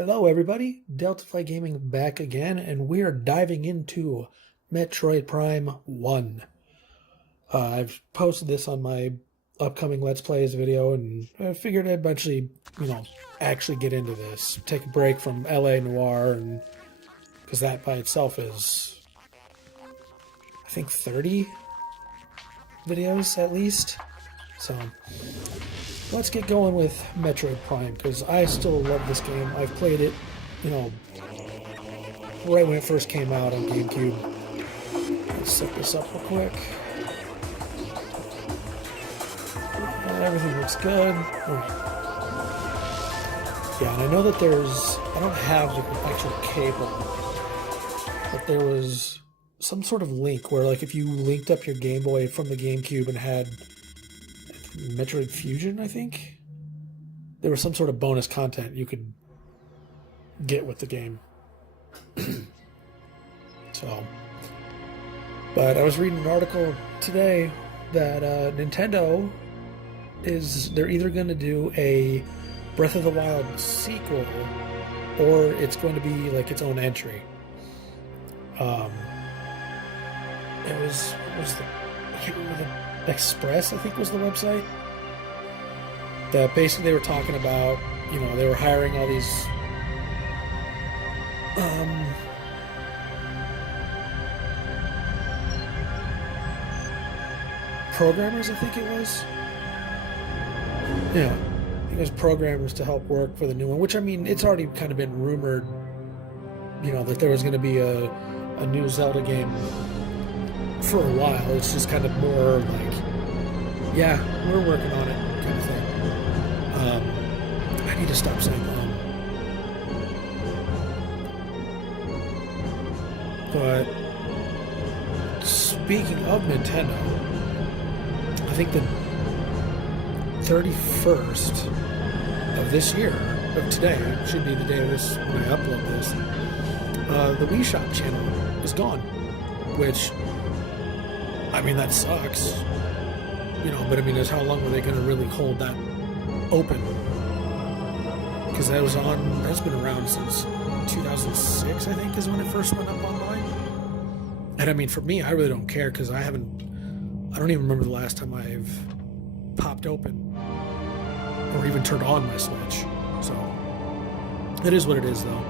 Hello, everybody. Deltafly Gaming back again, and we are diving into Metroid Prime 1. I've posted this on my upcoming Let's Plays video, and I figured I'd eventually, actually get into this. Take a break from LA Noir, and because that by itself is, I think, 30 videos at least. So let's get going with Metroid Prime, because I still love this game. I've played it, right when it first came out on GameCube. Let's set this up real quick. Everything looks good. Alright. Yeah, and I know that I don't have the actual cable, but there was some sort of link where, like, if you linked up your Game Boy from the GameCube and had Metroid Fusion, I think, there was some sort of bonus content you could get with the game. But I was reading an article today that Nintendo they're either going to do a Breath of the Wild sequel, or it's going to be like its own entry. I can't remember, the Express, I think, was the website. That basically they were talking about, they were hiring all these programmers, I think it was. Yeah, I think it was programmers to help work for the new one, which, I mean, it's already kind of been rumored, that there was going to be a new Zelda game for a while. It's just kind of more like, yeah, we're working on it kind of thing. I need to stop saying But speaking of Nintendo, I think the 31st of this year, of today, should be the day of this when I upload this, the Wii Shop channel is gone, which, I mean, that sucks, but I mean, is how long were they going to really hold that open? Because that's been around since 2006, I think, is when it first went up online. And I mean, for me, I really don't care, because I don't even remember the last time I've popped open or even turned on my Switch. So it is what it is, though.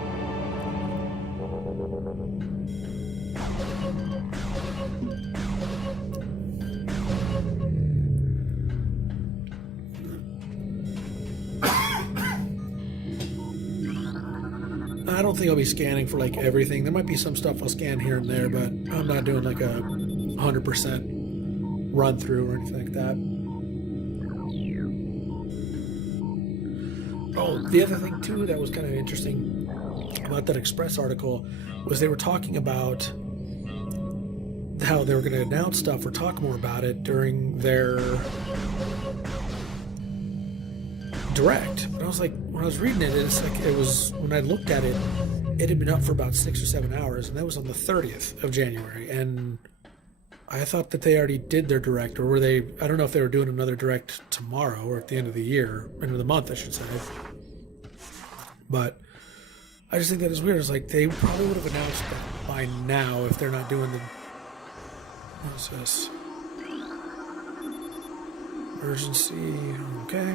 I don't think I'll be scanning for like everything. There might be some stuff I'll scan here and there, but I'm not doing like a 100% run through or anything like that. Oh, the other thing too that was kind of interesting about that Express article was they were talking about how they were going to announce stuff or talk more about it during their Direct. But I was like, when I was reading it, when I looked at it, it had been up for about 6 or 7 hours, and that was on the 30th of January. And I thought that they already did their Direct, or were they? I don't know if they were doing another Direct tomorrow or at the end of the year, end of the month, I should say. But I just think that is weird. It's like they probably would have announced that by now if they're not doing the. What is this? Urgency. Okay.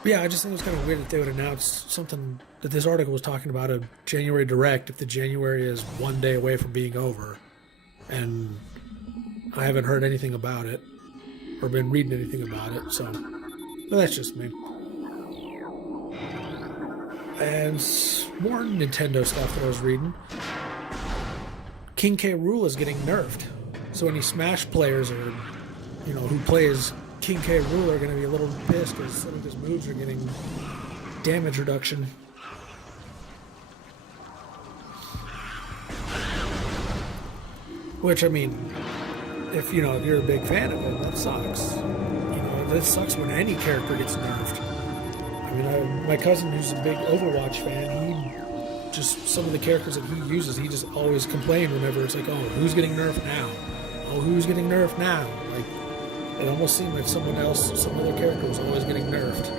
But yeah, I just think it was kind of weird that they would announce something that this article was talking about, a January Direct, if the January is one day away from being over. And I haven't heard anything about it or been reading anything about it, so that's just me. And more Nintendo stuff that I was reading. King K. Rool is getting nerfed. So any Smash players or, who plays King K. Rool are going to be a little pissed because some of his moves are getting damage reduction. Which, I mean, if you're a big fan of it, that sucks. That sucks when any character gets nerfed. I mean, my cousin, who's a big Overwatch fan, some of the characters that he uses, he just always complains whenever it's like, oh, who's getting nerfed now? Oh, who's getting nerfed now? Like, it almost seemed like some other character was always getting nerfed.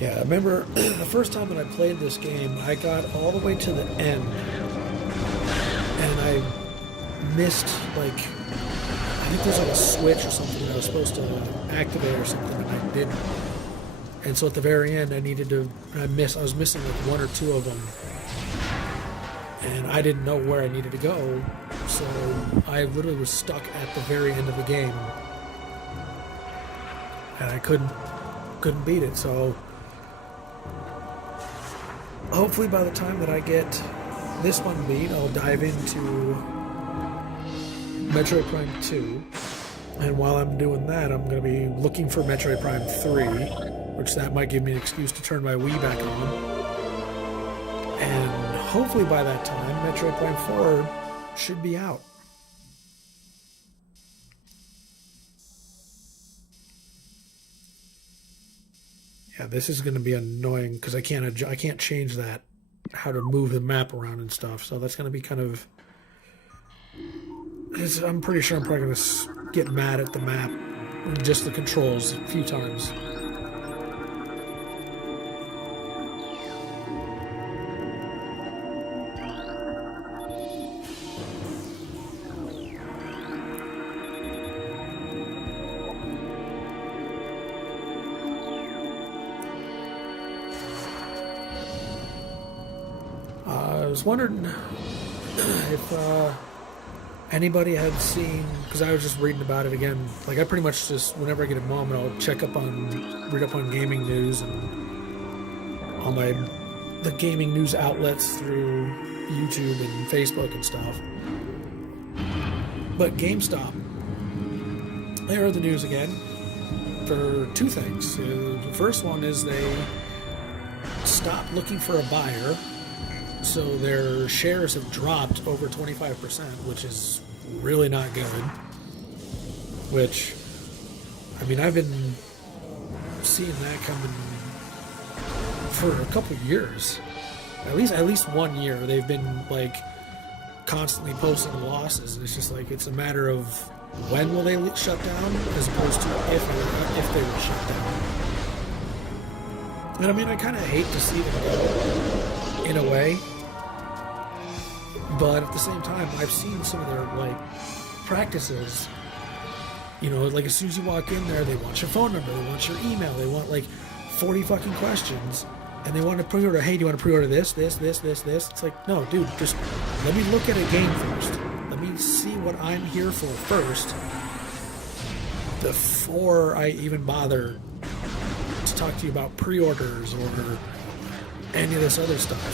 Yeah, I remember the first time that I played this game, I got all the way to the end, and I missed, like, I think there's like a switch or something that I was supposed to activate or something, and I didn't. And so at the very end, I was missing like one or two of them, and I didn't know where I needed to go, so I literally was stuck at the very end of the game, and I couldn't beat it. So hopefully by the time that I get this one beat, I'll dive into Metroid Prime 2, and while I'm doing that, I'm going to be looking for Metroid Prime 3, which that might give me an excuse to turn my Wii back on. And hopefully by that time, Metroid Prime 4 should be out. Yeah, this is going to be annoying because I can't change that, how to move the map around and stuff. So that's going to be kind of... I'm pretty sure I'm probably going to get mad at the map and just the controls a few times. I was wondering if anybody had seen, because I was just reading about it again. Like, I pretty much just, whenever I get a moment, I'll read up on gaming news and all the gaming news outlets through YouTube and Facebook and stuff. But GameStop, they heard the news again for two things. The first one is they stopped looking for a buyer. So their shares have dropped over 25%, which is really not good. Which, I mean, I've been seeing that coming for a couple of years. At least 1 year, they've been like constantly posting losses. And it's just like, it's a matter of when will they shut down as opposed to if they will shut down. And I mean, I kind of hate to see them go in a way, but at the same time, I've seen some of their like practices. You know, like as soon as you walk in there, they want your phone number, they want your email, they want like 40 fucking questions, and they want to pre-order. Hey, do you want to pre-order this? It's like, no, dude, just let me look at a game first. Let me see what I'm here for first before I even bother to talk to you about pre-orders or any of this other stuff.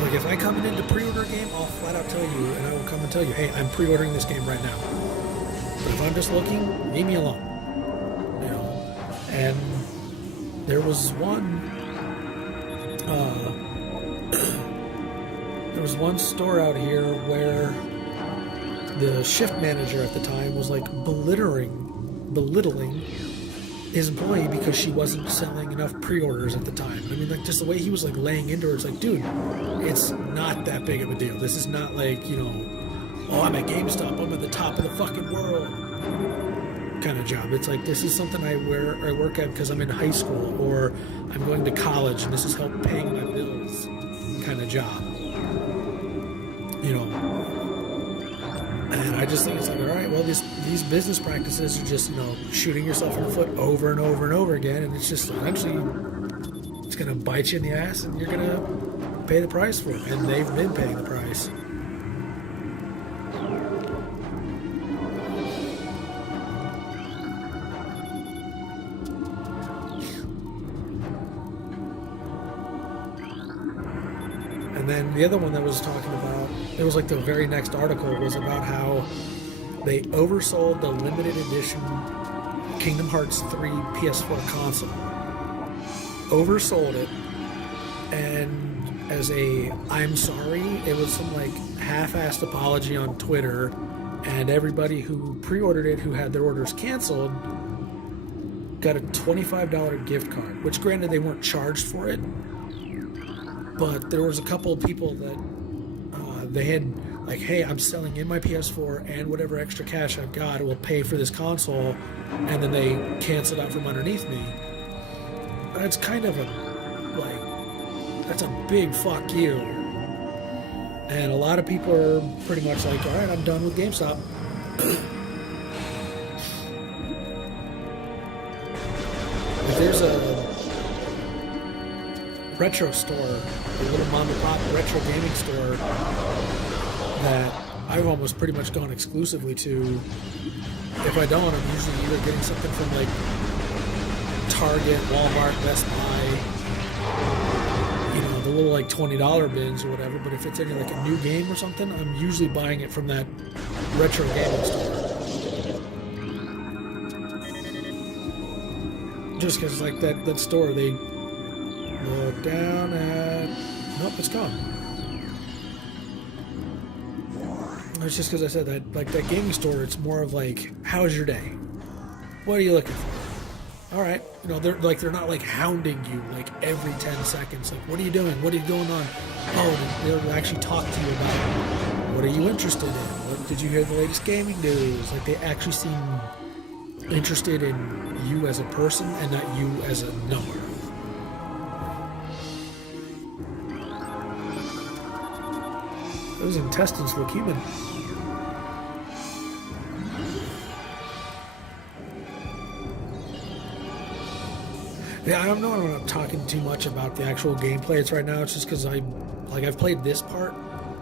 Like, if I come in to pre-order a game, I'll flat out tell you, and I will come and tell you, hey, I'm pre-ordering this game right now. But if I'm just looking, leave me alone. You know, and there was one store out here where the shift manager at the time was like belittling his employee because she wasn't selling enough pre-orders at the time. I mean, like, just the way he was like laying into her, it's like, dude, it's not that big of a deal. This is not like, you know, oh, I'm at GameStop, I'm at the top of the fucking world kind of job. It's like, this is something I work at because I'm in high school or I'm going to college and this is help paying my bills kind of job. You know, and I just think it's like, all right, well, these business practices are just, you know, shooting yourself in the foot over and over and over again, and it's just eventually it's going to bite you in the ass, and you're going to pay the price for it, and they've been paying the price. And then the other one that was talking about, it was like the very next article was about how they oversold the limited edition Kingdom Hearts 3 PS4 console. Oversold it, and as a I'm sorry, it was some like half-assed apology on Twitter, and everybody who pre-ordered it, who had their orders canceled, got a $25 gift card, which granted they weren't charged for it, but there was a couple of people that they had like, hey, I'm selling in my PS4 and whatever extra cash I've got will pay for this console, and then they canceled out from underneath me. that's kind of a, like, that's a big fuck you. And a lot of people are pretty much like, all right, I'm done with GameStop. If there's a retro store, a little mom and pop retro gaming store that I've almost pretty much gone exclusively to, if I don't, I'm usually either getting something from like Target, Walmart, Best Buy, you know, the little like $20 bins or whatever. But if it's any like a new game or something, I'm usually buying it from that retro gaming store. Just because like that store, they look down at, nope, it's gone. It's just because I said that, like that gaming store, it's more of like, how's your day? What are you looking for? All right, you know, they're not like hounding you like every 10 seconds. Like, what are you doing? What are you going on? Oh, they'll actually talk to you about what are you interested in? What did you hear the latest gaming news? Like, they actually seem interested in you as a person and not you as a number. Those intestines look human. Yeah, I don't know. I'm not talking too much about the actual gameplay. It's right now. It's just because I've played this part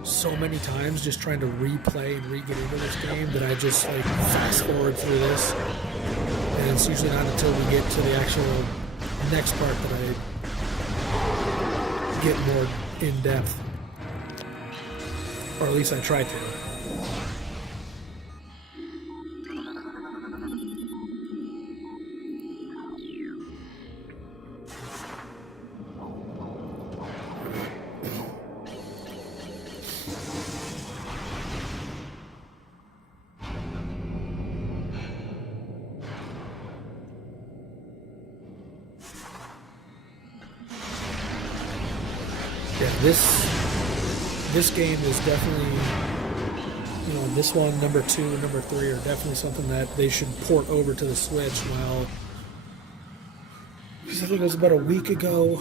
so many times, just trying to replay and re-get into this game, that I just like fast forward through this. And it's usually not until we get to the actual next part that I get more in depth, or at least I try to. Yeah, this game is definitely, you know, this one, number 2 and number 3 are definitely something that they should port over to the Switch. Well, because I think it was about a week ago,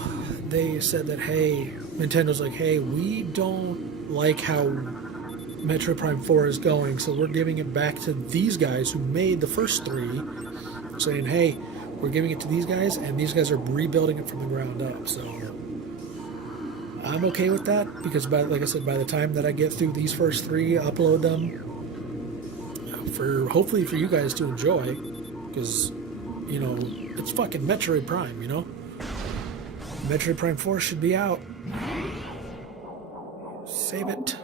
they said that, hey, Nintendo's like, hey, we don't like how Metroid Prime 4 is going, so we're giving it back to these guys who made the first 3, saying, hey, we're giving it to these guys, and these guys are rebuilding it from the ground up. So I'm okay with that, because like I said, by the time that I get through these first 3, upload them, hopefully for you guys to enjoy, because, you know, it's fucking Metroid Prime, you know? Metroid Prime 4 should be out. Save it.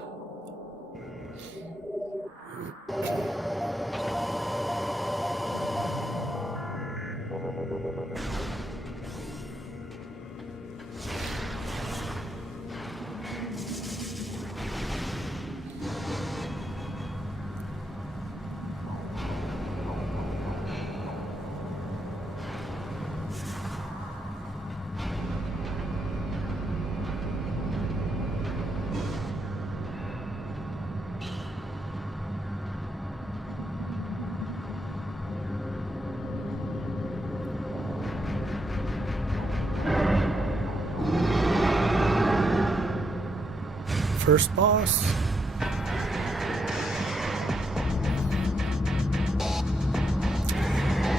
First boss.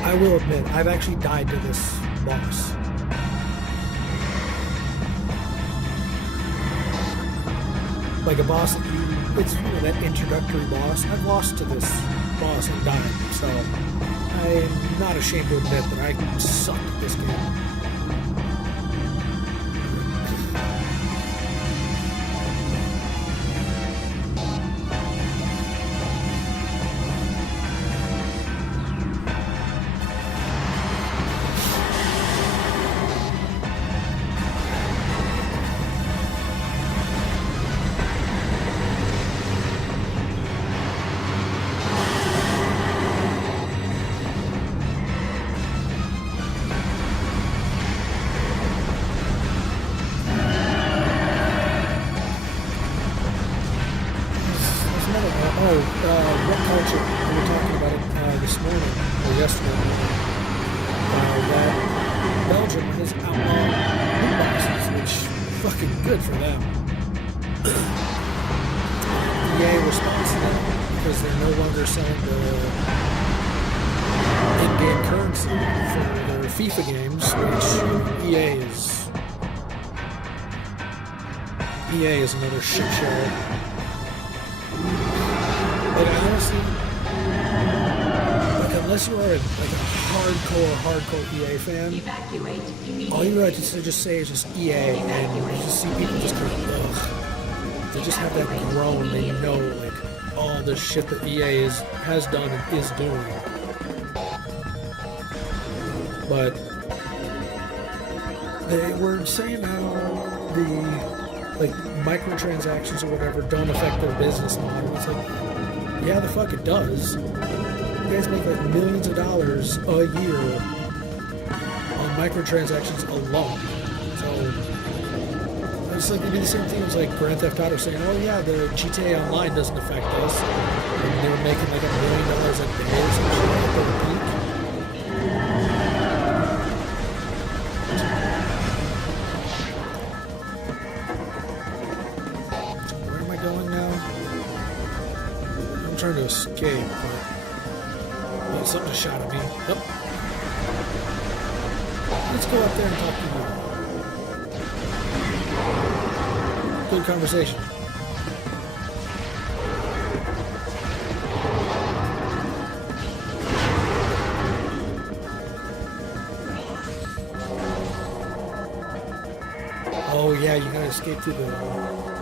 I will admit, I've actually died to this boss. Like a boss that it's, you know, that introductory boss. I've lost to this boss and died, so I'm not ashamed to admit that I suck at this game. What culture? We were talking about it this morning, or yesterday. That Belgium has outlawed loot boxes, which fucking good for them. EA responds to that because they're no longer selling the in-game currency for their FIFA games, which EA is another shit show. Like, honestly, like, unless you are a hardcore EA fan, all you have to just say is just EA, and you just see people just go, ugh. They just have that groan, they know, like, all the shit that EA has done and is doing. But they were saying how the, like, microtransactions or whatever don't affect their business model. It's like, yeah, the fuck it does. You guys make like millions of dollars a year on microtransactions alone. So it's like they do the same thing as like Grand Theft Auto saying, oh yeah, the GTA Online doesn't affect us. And they were making like $1 million a day or some shit at the peak. Where am I going now? I'm trying to escape, but something just shot at me. Nope. Let's go up there and talk to you. Good conversation. Oh yeah, you gotta escape through the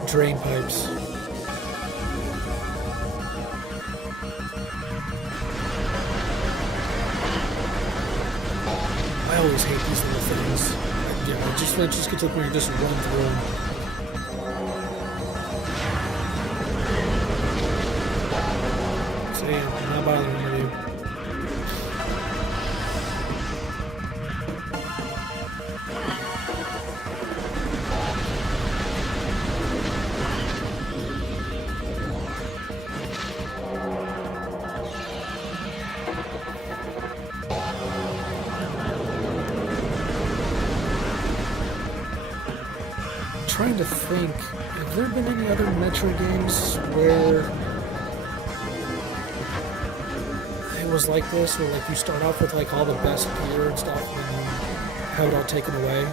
drain pipes. I always hate these little things. Yeah, just get to the point where you just run through them. See, I'm not bothering with you. Trying to think, have there been any other Metroid games where it was like this, where like you start off with like all the best gear and stuff and then have it all taken away?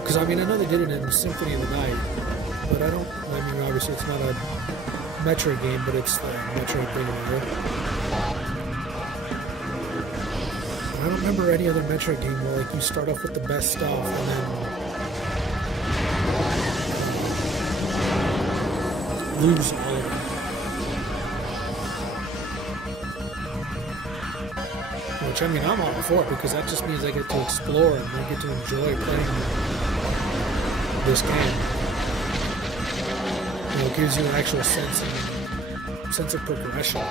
Because I mean, I know they did it in Symphony of the Night, but I mean, obviously it's not a Metroid game, but it's the Metroid thing over there. I don't remember any other Metroid game where like you start off with the best stuff and then lose all of it. Which, I mean, I'm all for it because that just means I get to explore and I get to enjoy playing this game. You know, it gives you an actual sense of progression.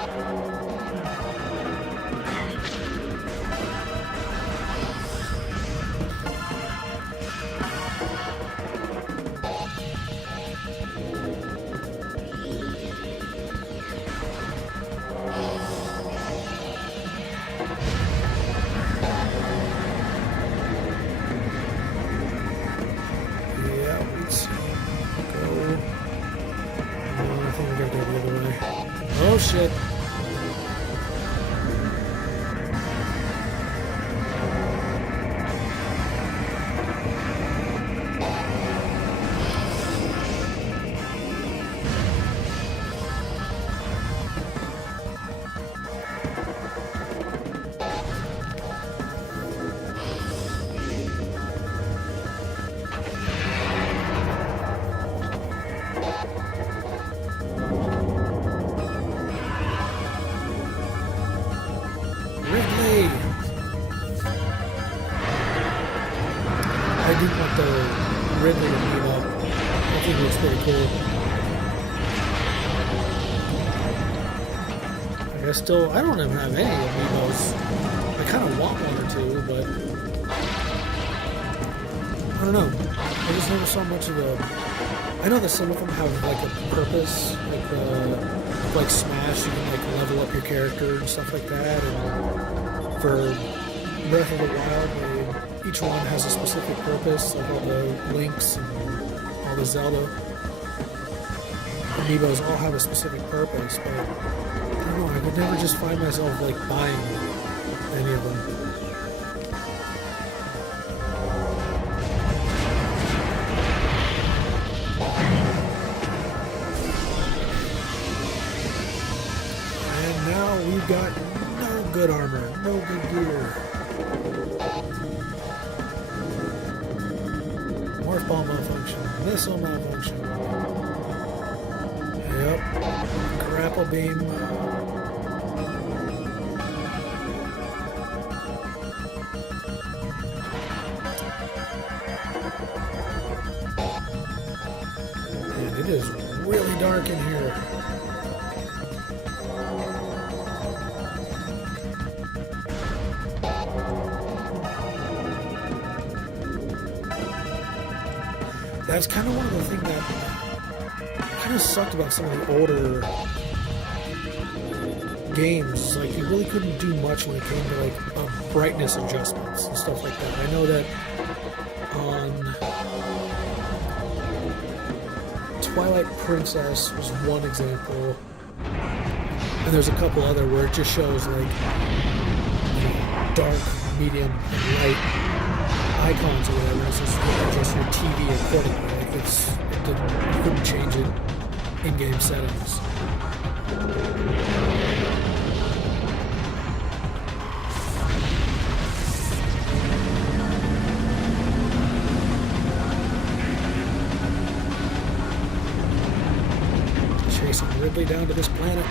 Oh shit. Ridley! I do want the Ridley to beat up. I think it looks pretty cool. I don't even have any amiibos. I kind of want one or two, but I don't know. I just never saw much of the. I know that some of them have like a purpose, like Smash, you can like level up your character and stuff like that. And for Breath of the Wild, each one has a specific purpose, like all the Links and all the Zelda amiibos all have a specific purpose, but I don't know, I could never just find myself like buying any of them. And now we've got no good armor, no good gear. Morph ball malfunction, missile malfunction. Yep, grapple beam. And it is really dark in here. That's kind of one of the things that kind of sucked about some of the older games. Like, you really couldn't do much when it came to like brightness adjustments and stuff like that. I know that on Twilight Princess was one example, and there's a couple other where it just shows like, you know, dark, medium, and light icons or whatever. It's just, you can adjust your TV accordingly. Like, you couldn't change it in-game settings. Chasing Ridley down to this planet.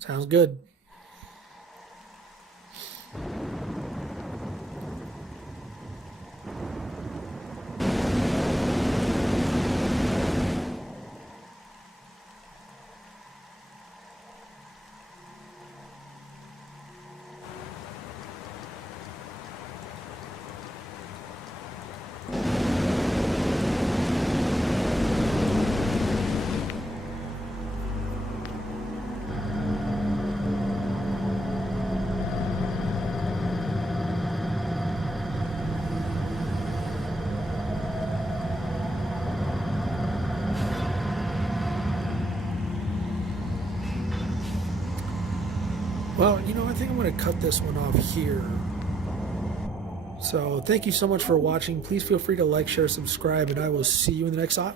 Sounds good. Well, you know, I think I'm going to cut this one off here. So, thank you so much for watching. Please feel free to like, share, subscribe, and I will see you in the next op.